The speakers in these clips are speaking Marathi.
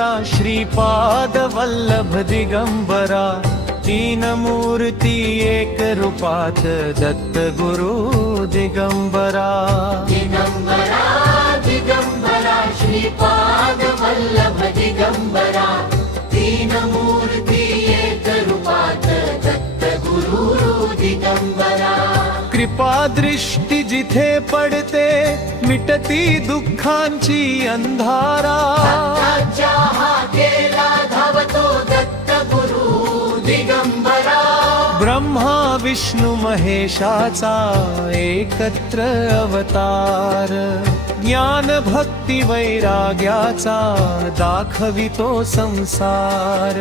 दिगंबरा श्रीपाद वल्लभ दिगंबरा तीन मूर्ती एक रूपात दत्त गुरु दिगंबरा दिगंबरा दिगंबरा श्रीपाद वल्लभ दिगंबरा तीन मूर्ती एक रूपात दत्त गुरु दिगंबरा कृपा दृष्टी जिथे पडते मिटती दुःखांची अंधारा दत्ताच्या हाकेला धावतो दत्त गुरु दिगंबरा ब्रह्मा विष्णू महेशाचा एकत्र अवतार ज्ञान भक्ती वैराग्याचा दाखवितो संसार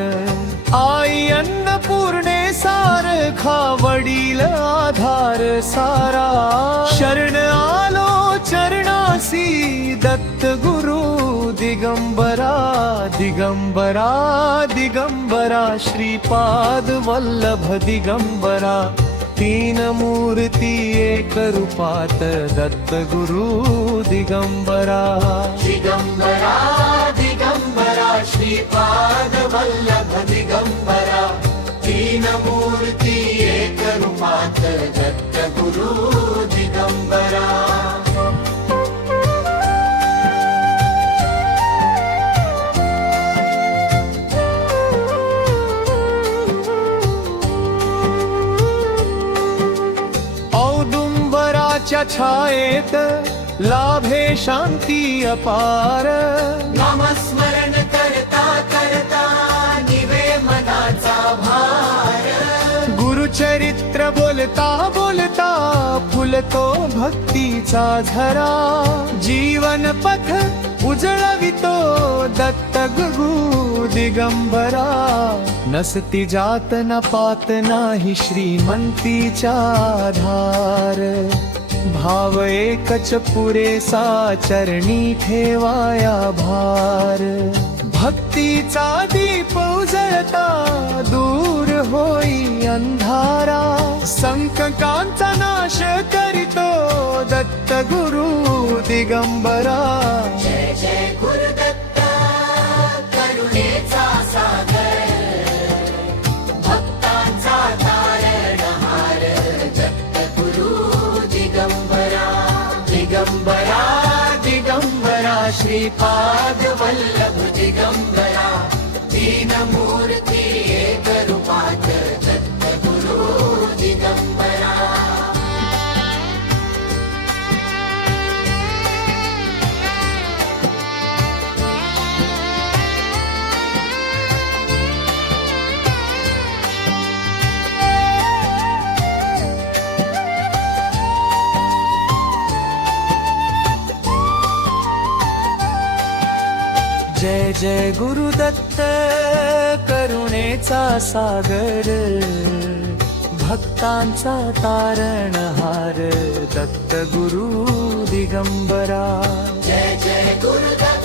आई अन्नपूर्णे सारखा वडील आधार सारा शरण आलो चरणासी दत्त गुरु दिगंबरा दिगंबरा दिगंबरा श्रीपाद वल्लभ दिगंबरा तीन मूर्ती एक रूपात दत्त गुरु दिगंबरा दिगंबरा दिगंबरा श्रीपाद वल्लभ दिगंबरा तीन मूर्ती एक रूपात दत्त गुरु दिगंबरा औदुंबराच्या छायेत लाभे शांती अपार नामस्मरण करता करता निवे मनाचा भार गुरुचरित्र बोलता बोलता फुलतो भक्तीचा झरा जीवन पथ उजळवितो दत्त गुरु दिगंबरा नसती जात न पात नाही श्रीमंतीचा आधार भाव एकच पुरेसा चरणी ठेवाया भार भक्तीचा दीप उजळता दूर होई अंधारा संकटांचा नाश करीतो दत्त गुरु दिगंबरा जय जय गुरुदत्त करुणेचा सागर भक्तांचा तारणहार दत्त गुरु दिगंबरा दिगंबरा दिगंबरा श्रीपाद वल्लभ दिगंबरा तीन मूर्ती एक रूपात दत्त गुरु दिगंबरा जय जय गुरुदत्त करुणेचा सागर भक्तांचा तारणहार दत्त गुरु दिगंबरा जय जय गुरुदत्त